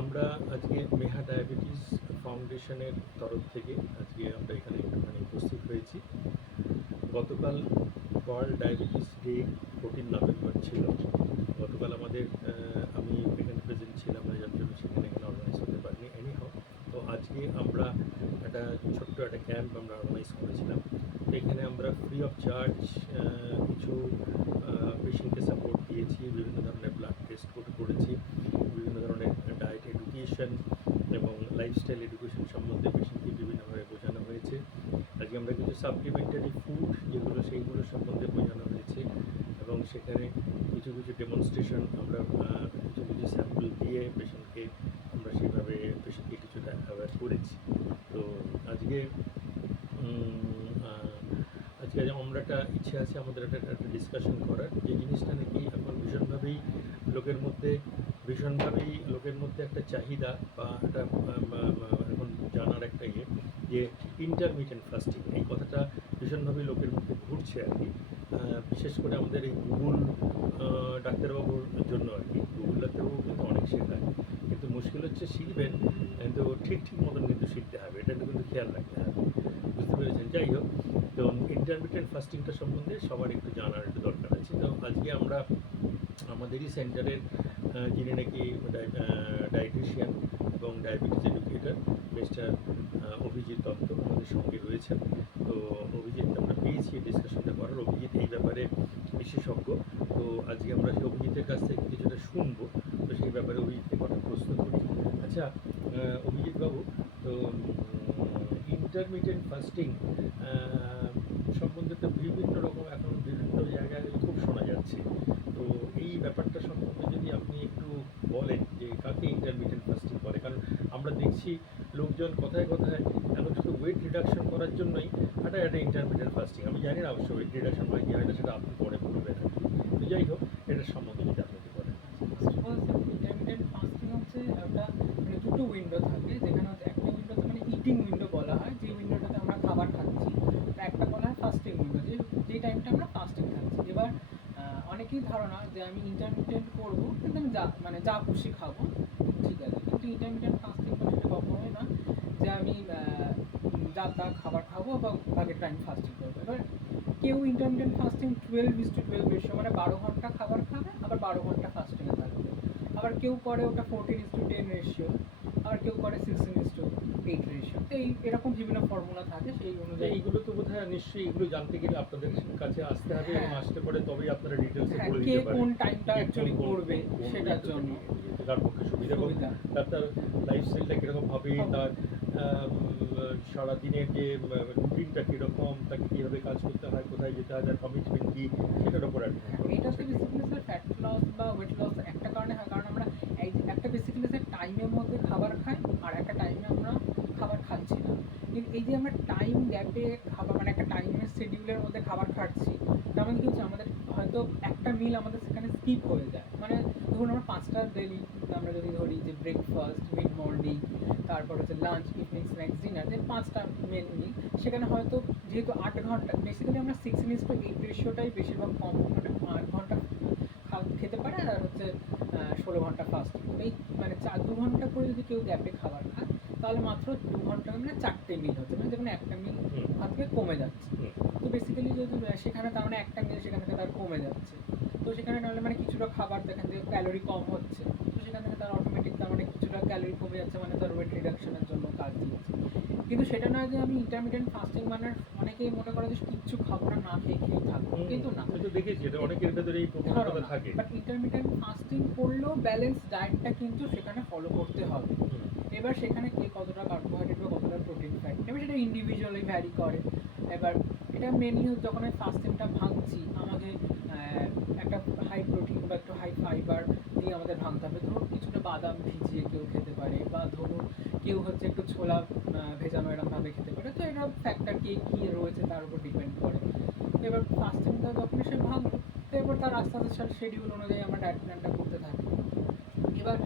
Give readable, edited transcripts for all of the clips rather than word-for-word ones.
আমরা আজকে Meha diabetes ফাউন্ডেশনের তরফ থেকে আজকে আমরা এখানে একটুখানি উপস্থিত হয়েছি। গতকাল ওয়ার্ল্ড ডায়াবেটিস ডে 14 নভেম্বর ছিল। গতকাল আমাদের আমি এখানে প্রেজেন্ট ছিলাম না, যার জন্য সেখানে অর্গানাইজ করতে পারিনি। এনি হাউ, তো আজকে আমরা একটা ছোট্ট একটা ক্যাম্প আমরা অর্গানাইজ করেছিলাম। তো এখানে আমরা ফ্রি অফ চার্জ কিছু পেশেন্টকে সাপোর্ট দিয়েছি, বিভিন্ন ধরনের ব্লাড টেস্ট করেছি, বিভিন্ন ধরনের ডায়েট এডুকেশন এবং লাইফস্টাইল এডুকেশন সম্বন্ধে পেশেন্টকে বিভিন্নভাবে বোঝানো হয়েছে। আজকে আমরা কিছু সাপ্লিমেন্টারি ফুড যেগুলো সেইগুলো সম্বন্ধে বোঝানো হয়েছে এবং সেখানে কিছু কিছু ডেমনস্ট্রেশন আমরা কিছু স্যাম্পল দিয়ে পেশেন্টকে আমরা সেইভাবে পেশেন্টকে কিছুটা অ্যাওয়্যার করেছি। তো আজকে আজকে আমরা একটা ইচ্ছে আছে আমাদের একটা ডিসকাশন করার, যে জিনিসটা নাকি এখন লোকের মধ্যে একটা চাহিদা বা একটা এখন জানার একটা যে ইন্টারমিটেন্ট ফাস্টিং, এই কথাটা ভীষণভাবে লোকের মধ্যে ঘুরছে আর কি। বিশেষ করে আমাদের এই গুগল ডাক্তারবাবুর জন্য আর কি। গুগল ডাক্তারবাবু কিন্তু অনেক শেখায়, কিন্তু মুশকিল হচ্ছে শিখবেন কিন্তু ঠিক মতন কিন্তু শিখতে হবে, এটা কিন্তু খেয়াল রাখতে হবে, বুঝতে পেরেছেন? যাই হোক, তো ইন্টারমিটেন্ট ফাস্টিংটা সম্বন্ধে সবার একটু জানার একটু দরকার আছে। তো আজকে আমরা আমাদেরই সেন্টারের যিনি নাকি ডায়েটিশিয়ান এবং diabetes educator mister Abhijit Dutta আমাদের সঙ্গে রয়েছেন। তো অভিজিৎ আমরা পেয়েছি ডিসকাশনটা করার, অভিজিৎ এই ব্যাপারে বিশেষজ্ঞ। তো আজকে আমরা সেই অভিজিতের কাছ থেকে কিছুটা শুনবো। তো সেই ব্যাপারে অভিজিৎকে কথা প্রস্তুত করি। আচ্ছা, অভিজিৎ বাবু, তো ইন্টারমিটেন্ট ফাস্টিং সম্বন্ধে তো বিভিন্ন রকম এখন বিভিন্ন জায়গায় খুব শোনা যাচ্ছে। তো এই ব্যাপারটা সম্বন্ধে যদি আপনি একটু বলেন যে কাকে ইন্টারমিটেন্ট ফাস্টিং বলে, কারণ আমরা দেখছি লোকজন কথায় এখন শুধু ওয়েট রিডাকশন করার জন্যই একটা ইন্টারমিটেন্ট ফাস্টিং। আমি জানি না অবশ্য ওয়েট রিডাকশন হয় কি হয় না, সেটা আপনি পরে বলবেন। তো যাই হোক, এটার সম্বন্ধে যদি আপনি বলেন। ইন্টারমিটেন্ট ফাস্টিং হচ্ছে একটা দুটো উইন্ডো থাকে, যেখানে হচ্ছে একটা উইন্ডোতে ইটিং উইন্ডো বলা হয়, যে উইন্ডোটাতে আমরা খাবার খাচ্ছি। একটা বলা হয় ফাস্টিং উইন্ডো, যে টাইমটা আমরা ফাস্টিং খাচ্ছি। এবার অনেকেই ধারণা যে আমি ইন্টারমিটেন্ট করবো কিন্তু আমি যা খুশি খাবো, ঠিক আছে। কিন্তু ইন্টারমিটেন্ট ফাস্টিং সেটা কখনোই না যে আমি যা তা খাবার খাবো বা বাকি টাইম ফাস্টিং করবো। এবার কেউ ইন্টারমিটেন্ট ফাস্টিং 12:12 রেশিও, 12 ঘন্টা খাবার খাবে, আবার 12 ঘন্টা ফাস্টিংয়ে থাকবে। আবার কেউ করে ওটা 14:10 রেশিও, আবার কেউ করে 16:8 রেশিও। তো এরকম বিভিন্ন ফর্মুলা থাকে, সেই অনুযায়ী। এইগুলো তো বোধহয় নিশ্চয়ই এগুলো জানতে গেলে আপনাদের কাছে আসতে হবে এবং আসতে পারে তবেই আপনারা ডিটেলসে বলে কে দিতে পারেন কোন টাইমটা অ্যাকচুয়ালি করবে সেটার জন্য তার পক্ষে সুবিধা হবে, তার লাইফস্টাইলটা কীরকম হবে, তার সারাদিনের যে রুটিনটা কীরকম, তাকে কীভাবে কাজ করতে হয়, কোথায় যেতে হয়, তার কমিটমেন্ট কী, সেটার উপর আর এটা তো বেসিক্যালি স্যার ফ্যাট লস বা ওয়েট লস একটা কারণে হয়, কারণ আমরা একটা বেসিক্যালি স্যার টাইমের মধ্যে খাবার খাই আর একটা টাইমে আমরা খাবার খাচ্ছি না। কিন্তু এই যে আমরা টাইম গ্যাপে খাবার একটা টাইমের শিডিউলের মধ্যে খাবার খাচ্ছি, তার মানে কি হচ্ছে আমাদের হয়তো একটা মিল আমাদের সেখানে স্কিপ হয়ে যায়। ধরুন আমরা 5টা ডেলি আমরা যদি ধরি যে ব্রেকফাস্ট, মিড মর্নিং, তারপর হচ্ছে লাঞ্চ, ইভিনিং স্ন্যাক্স, ডিনার, যে 5টা মেন মিল, সেখানে হয়তো যেহেতু 8 ঘন্টা, বেসিক্যালি আমরা 6:8 রেশিওটাই বেশিরভাগ কম, 8 ঘন্টা খেতে পারে আর হচ্ছে 16 ঘন্টা ফাস্ট। এই 2 ঘন্টা করে যদি কেউ গ্যাপে খাবার খায়, তাহলে মাত্র 2 ঘন্টা 4টে মিল হচ্ছে, যেখানে একটা মিল ওখান থেকে কমে যাচ্ছে। তো বেসিক্যালি যদি সেখানে তার একটা মিল সেখান থেকে তার কমে যাচ্ছে, তো সেখানে নাহলে কিছুটা খাবার যেখান থেকে ক্যালোরি কম হচ্ছে, তো সেখান থেকে তার অটোমেটিক কিছুটা ক্যালোরি কমে যাচ্ছে, তার ওয়েট রিডাকশনের জন্য কাজ দিচ্ছে। কিন্তু সেটা নয় যে আমি ইন্টারমিটেন্ট ফাস্টিং অনেকেই মনে করে যে কিচ্ছু খাবো না, খেয়ে থাকবো, কিন্তু না। আমি তো দেখেছি এটা অনেকের ভেতরে এই প্রবণতা থাকে। বাট ইন্টারমিটেন্ট ফাস্টিং করলেও ব্যালেন্স ডায়েটটা কিন্তু সেখানে ফলো করতে হবে। এবার সেখানে কে কতটা কার্বোহাইড্রেট বা কতটা প্রোটিন খায়, এবার সেটা ইন্ডিভিজুয়ালি ভ্যারি করে। এবার এটা মেনলি যখন আমি ফাস্টিংটা ভাঙছি, আমাকে একটা হাই প্রোটিন বা একটু হাই ফাইবার দিয়ে আমাদের ভাঙতে হবে। ধরুন কিছুটা বাদাম ভিজিয়ে কেউ খেতে পারে, বা ধরুন কেউ হচ্ছে একটু ছোলা ভেজানো এরকমভাবে খেতে পারে। তো এটা ফ্যাক্টর কী রয়েছে তার উপর ডিপেন্ড করে। তো এবার ফাস্টিংটা যখন সে ভাঙলো, তো এবার তার আস্তে আস্তে শিডিউল অনুযায়ী আমরা ডায়েট প্ল্যানটা করতে থাকি। এবার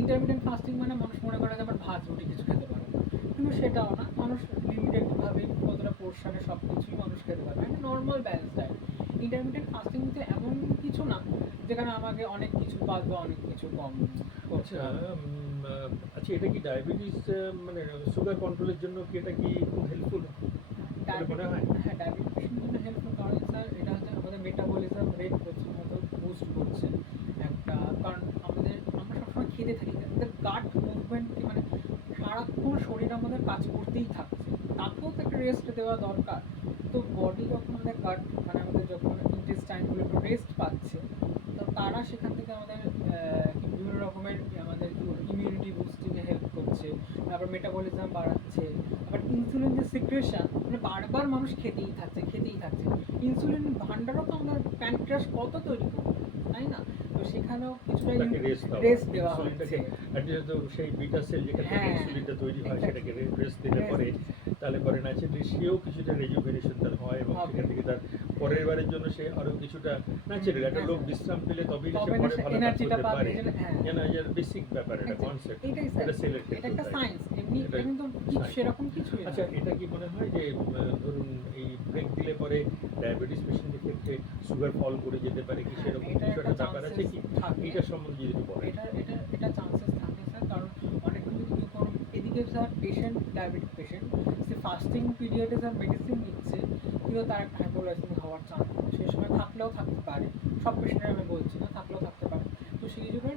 ইন্টারমিটেন্ট ফাস্টিং মানুষ মনে করে যে আমার ভাত রুটি কিছু খেতে পারে না, কিন্তু সেটাও না। মানুষ লিমিটেডভাবে কতটা পোর্শনে সব কিছুই মানুষ খেতে পারবে, normal balance diet. Intermittent fasting কিন্তু এমন কিছু না যেখানে আমাকে অনেক কিছু বাদ বা অনেক কিছু কম করতে আচ্ছা, হবে। আচ্ছা, এটা কি ডায়াবেটিস মানে সুগার কন্ট্রোলের জন্য কি এটা কি খুব হেল্পফুল বলে মনে ডায়াবেটিক, হয়? হ্যাঁ, ডায়াবেটিক পেশেন্টের জন্য হেল্পফুল, কারণ স্যার এটা হচ্ছে আমাদের মেটাবলিজম রেট প্রথমত বুস্ট করছে একটা, কারণ আমরা সবসময় খেতে থাকি, আমাদের গাট মুভমেন্ট মানে সারাক্ষণ শরীর আমাদের কাজ করতেই থাকছে, তাকেও তো একটা রেস্ট দেওয়া দরকার। তো বডি যখন আমাদের গাট মানে আমাদের যখন ইন্টেস্টাইনগুলো একটু রেস্ট পাচ্ছে, তো তারা সেখান থেকে আমাদের বিভিন্ন রকমের আমাদের ইমিউনিটি বুস্টিংয়ে হেল্প করছে, তারপর মেটাবলিজম বাড়াচ্ছে, আবার ইনসুলিন যে সিক্রেশন মানে বারবার মানুষ খেতেই থাকছে, ইনসুলিন ভান্ডারও তো আমরা প্যানক্রিয়াস কত তৈরি করবো, তাই না? তো সেখানেও কিছুটা তাকে রেস্ট দেওয়া ইনসুলিনটাকে হচ্ছে। যেহেতু সেই বিটা সেল যেখান থেকে হ্যাঁ, ইনসুলিনটা তৈরি হয় exactly. সেটাকে রেস্ট দিলে Rest পরে দিচ্ছে। তাহলে পরে ন্যাচারালি সেও কিছুটা রেজুভেনেশন তার হয় এবং হবে। সেখান থেকে তার পরের বারের জন্য সে আরো কিছুটা ন্যাচারালি একটা লোক বিশ্রাম পেলে তবেই না সে তবে না পরে সে ভালো কাজ এনার্জিটা করতে পাবে, পারে, হ্যাঁ। যেন এর বেসিক ব্যাপার, এটা Exactly. কনসেপ্ট, এটাই এটা স্যার, সেলের এটা ক্ষেত্রে একটা তাই। সায়েন্স, এমনি এটা এটা কিন্তু কিছু science। সেরকম কিছুই না। আচ্ছা, এটা কি মনে হয় যে ধরুন এই ব্রেক দিলে পরে ডায়াবেটিস পেশেন্টের ক্ষেত্রে সুগার ফল করে যেতে পারে কি হ্যাঁ, সেরকম এটার কিছু একটা একটা ব্যাপার আছে কি? চান্সেস থাকে। এইটার সম্বন্ধে যদি একটু বলেন। এটা চান্সেস থাকে স্যার, কারণ অনেক কিন্তু কেউ কোনো এদিকে স্যার পেশেন্ট, ডায়াবেটিক পেশেন্ট সে ফাস্টিং পিরিয়ডে স্যার মেডিসিন নিচ্ছে, কিন্তু তার একটা হাইপোগ্লাইসেমিক হওয়ার চান্স সেই সময় থাকলেও থাকতে পারে, সব পেশেন্টের আমি বলছি না, থাকলেও থাকতে পারে। তো সেই জন্য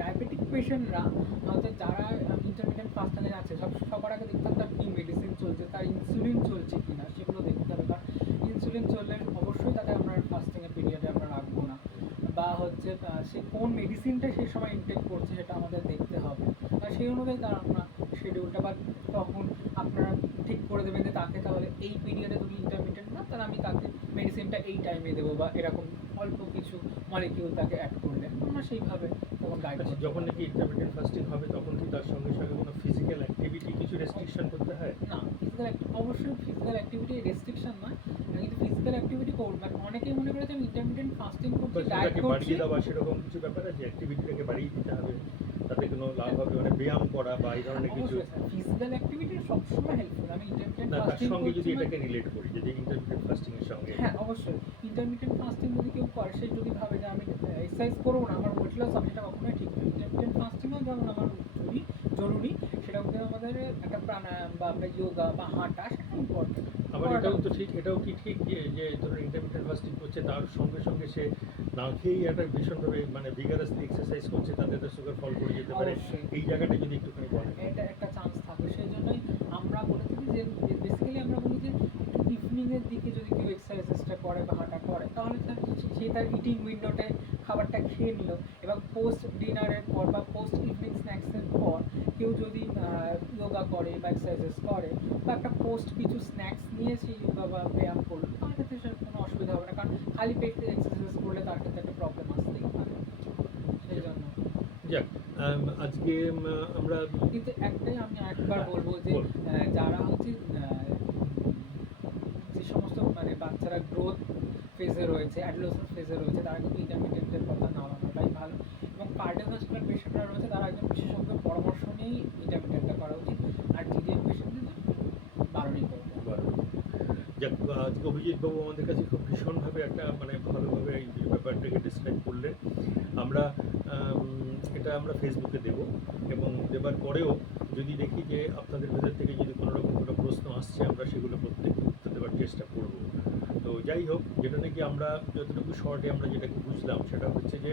ডায়াবেটিক পেশেন্টরা হয়তো যারা ইন্টারমিডিয়েট ফাস্টিংয়ে আছে সবার আগে দেখতে হবে তার কী মেডিসিন চলছে, তার ইনসুলিন চলছে কিনা সেগুলো দেখতে হবে, কারণ ইনসুলিন চললে অবশ্যই তাকে আমরা ফাস্টিংয়ের পিরিয়ডে আমরা রাখবো না, বা হচ্ছে সে কোন মেডিসিনটা সেই সময় ইনটেক করছে সেটা আমাদের দেখতে হবে, আর সেই অনুযায়ী তার আমরা শিডিউলটা বা তখন আপনারা ঠিক করে দেবেন যে তাকে তাহলে এই পিরিয়ডে তুমি ইন্টারমিডিয়েট না, তাহলে আমি তাকে মেডিসিনটা এই টাইমে দেবো, বা এরকম অল্প কিছু মলিকিউল তাকে অ্যাড করলে আমরা সেইভাবে তখন গাইড আচ্ছা, করতে যখন পারি। নাকি ইন্টারমিডিয়েট ফাস্টিং হবে তখন কি তার সঙ্গে সঙ্গে কোনো ফিজিক্যাল অ্যাক্টিভিটি কিছু রেস্ট্রিকশন করতে হয়? না, অবশ্যই ফিজিক্যাল অ্যাক্টিভিটি রেস্ট্রিকশন নয়, কিন্তু ফিজিক্যাল অ্যাক্টিভিটি করব, মানে অনেকেই মনে করে যে আমি ইন্টারমিডিয়েন্ট ফাস্টিং করছি, বা ডায়েট সেটাকে করছি। বাড়িয়ে দেওয়া সেরকম কিছু ব্যাপার আছে, অ্যাক্টিভিটিটাকে বাড়িয়ে দিতে হবে, তাতে কোনো লাভ হবে, মানে ব্যায়াম করা বা এই ধরনের কিছু? অবশ্যই স্যার, ফিজিক্যাল অ্যাক্টিভিটি সবসময় হেল্পফুল, আমি ইন্টারমিডিয়েন্ট না, তার ফাস্টিং সঙ্গে যদি করছি এটাকে রিলেট করি, যদি ইন্টারমিডিয়েট ফাস্টিং এর সঙ্গে। হ্যাঁ অবশ্যই ইন্টারমিডিয়েন্ট ফাস্টিং যদি কেউ করে, সে যদি ভাবে যে আমি এক্সারসাইজ করবো না, আমার ওয়েট লস হবে, সেটা কখনোই ঠিক নয়। ইন্টারমিডিয়েন্ট ফাস্টিংও যেমন আমার জরুরি, সেটাও কিন্তু আমাদের একটা প্রাণায়াম বা আমরা যোগা বা হাঁটা সেটা ইম্পর্টেন্ট। আবার এটাও তো ঠিক, এটাও কি ঠিক যে ধরুন ইন্টারমিডিয়েট ফাস্টিং করছে তার সঙ্গে সঙ্গে সে না খেয়েই একটা ভীষণভাবে মানে ভিগারাসলি এক্সারসাইজ করছে, তাতে তার সুগার ফল করে যেতে পারে, অবশ্যই এই জায়গাটা যদি একটুখানি বলেন। এটা একটা চান্স থাকে, সেই জন্যই আমরা বলে থাকি যে বেসিক্যালি আমরা বলি যে ইভিনিংয়ের দিকে যদি কেউ এক্সারসাইজটা করে বা হাঁটা করে, তাহলে সে তার ইটিং উইন্ডোতে খাবারটা খেয়ে নিল, এবং পোস্ট ডিনারের পর বা পোস্ট ইভিনিং স্ন্যাক্সের পর কেউ যদি যোগা করে বা এক্সারসাইজ করে বা একটা পোস্ট কিছু স্ন্যাক্স নিয়ে সেই যোগা বা ব্যায়াম করলো, তাহলে ক্ষেত্রে সে কোনো অসুবিধা হবে না, কারণ খালি পেটে এক্সারসাইজ করলে তার ক্ষেত্রে একটা প্রবলেম আসতেই পারে, সেই জন্য। যাক, আজকে আমরা কিন্তু একটাই আমি একবার বলবো যে বলুন। যারা হচ্ছে যে সমস্ত মানে বাচ্চারা গ্রোথ ফেজে রয়েছে, অ্যাডোলেসেন্স ফেজে রয়েছে, তারা কিন্তু ইন্টারমিডিয়েটের কথা না ভাবাটাই ভালো, এবং কার্ডিওভাস্কুলার পেশেন্টরা রয়েছে তারা একজন বিশেষজ্ঞের পরামর্শ নিয়েই ইন্টারমিডিয়েটটা করা উচিত, আর জিডিএম পেশেন্টদের বারণই করবো। যাক, আজকে অভিজিৎ বাবু আমাদের কাছে খুব ভীষণভাবে একটা মানে ভালোভাবে এই ব্যাপারটাকে ডিসক্রাইব করলেন। আমরা এটা আমরা ফেসবুকে দেব, এবং দেবার পরেও যদি দেখি যে আপনাদের ভেতর থেকে যদি কোনো রকম কোনো প্রশ্ন আসছে, আমরা সেগুলো প্রত্যেককে উত্তর দেওয়ার চেষ্টা করব। তো যাই হোক, যেটা নাকি আমরা যতটুকু শর্টে আমরা যেটাকে বুঝলাম সেটা হচ্ছে যে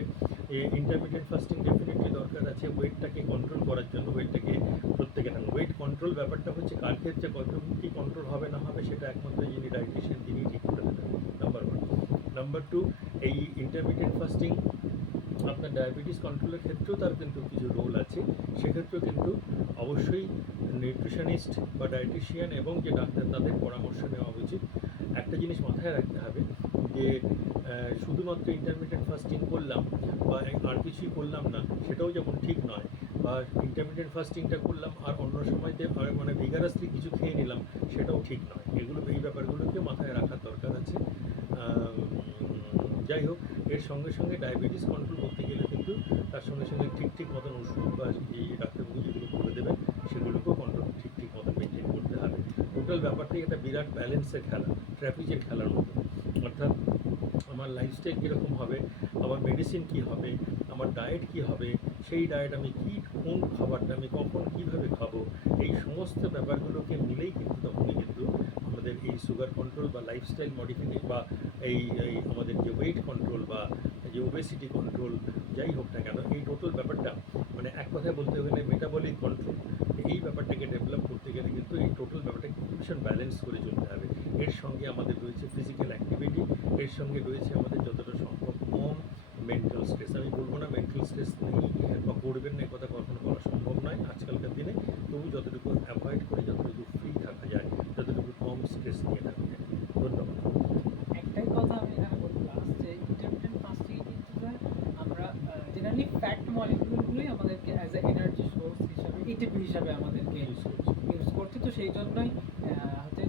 ইন্টারমিডিয়েট ফাস্টিং ডেফিনেটলি দরকার আছে ওয়েটটাকে কন্ট্রোল করার জন্য, ওয়েটটাকে প্রত্যেকে না, ওয়েট কন্ট্রোল ব্যাপারটা হচ্ছে কার ক্ষেত্রে কতটুকু কী কন্ট্রোল হবে না হবে সেটা একমাত্র যিনি ডায়েটিশিয়ান তিনিই ঠিক করে দেবেন, নাম্বার ওয়ান। নাম্বার টু, এই ইন্টারমিডিয়েট ফাস্টিং আপনার ডায়াবেটিস কন্ট্রোলের ক্ষেত্রেও তার কিন্তু কিছু রোল আছে, সেক্ষেত্রেও কিন্তু অবশ্যই নিউট্রিশনিস্ট বা ডায়েটিশিয়ান এবং যে ডাক্তার তাদের পরামর্শ নেওয়া উচিত। একটা জিনিস মাথায় রাখতে হবে যে শুধুমাত্র ইন্টারমিডিয়েট ফাস্টিং করলাম বা আর কিছুই করলাম না সেটাও যেমন ঠিক নয়, বা ইন্টারমিডিয়েট ফাস্টিংটা করলাম আর অন্য সময়তে মানে ভিগারাসলি কিছু খেয়ে নিলাম সেটাও ঠিক নয়, এগুলো এই ব্যাপারগুলোকে মাথায় রাখার দরকার আছে। যাই হোক, এর সঙ্গে সঙ্গে ডায়াবেটিস কন্ট্রোল করতে গেলে কিন্তু তার সঙ্গে সঙ্গে ঠিক মতন ওষুধ বা এই ডাক্তারবাবু যেগুলো করে দেবেন সেগুলোকেও কন্ট্রোল ঠিক মতন মেনটেন করতে হবে। টোটাল ব্যাপারটাই একটা বিরাট ব্যালেন্সের খেলা। ট্র্যাপিজের খেলার মতো। অর্থাৎ আমার লাইফস্টাইল কীরকম হবে, আমার মেডিসিন কী হবে, আমার ডায়েট কী হবে, সেই ডায়েট আমি কী, কোন খাবারটা আমি কখন কীভাবে খাবো, এই সমস্ত ব্যাপারগুলোকে মিলেই কিন্তু তখনই কিন্তু আমাদের এই সুগার কন্ট্রোল বা লাইফস্টাইল মডিফিকেশন বা এই এই আমাদের যে ওয়েট কন্ট্রোল বা যে ওবেসিটি কন্ট্রোল যাই হোক না কেন, এই টোটাল ব্যাপারটা মানে এক কথায় বলতে গেলে মেটাবলিক কন্ট্রোল, এই ব্যাপারটাকে ডেভেলপ করতে গেলে কিন্তু এই টোটাল ব্যাপারটাকে ভীষণ ব্যালেন্স করে চলতে হবে। এর সঙ্গে আমাদের রয়েছে ফিজিক্যাল অ্যাক্টিভিটি, এর সঙ্গে রয়েছে আমাদের যতটা সম্ভব কম মেন্টাল স্ট্রেস। আমি বলবো না মেন্টাল স্ট্রেস নেই বা করবেন না, কথা কখনো বলা সম্ভব নয় আজকালকার দিনে, তবু যতটুকু অ্যাভয়েড করে যতটুকু ফ্রি থাকা যায়, যতটুকু কম স্ট্রেস নিয়ে থাকা যায়। ধন্যবাদ। একটাই কথা আমি এখানে বলতে লাস্ট যে ইন্টারমিটেন্ট ফাস্টিং কিন্তু স্যার আমরা জেনারেলি ফ্যাট মলিকিউলগুলোই আমাদেরকে অ্যাজ এ এনার্জি সোর্স হিসাবে এটিপি হিসাবে আমাদেরকে Use করছি। ইউজ করছি, তো সেই জন্যই হচ্ছে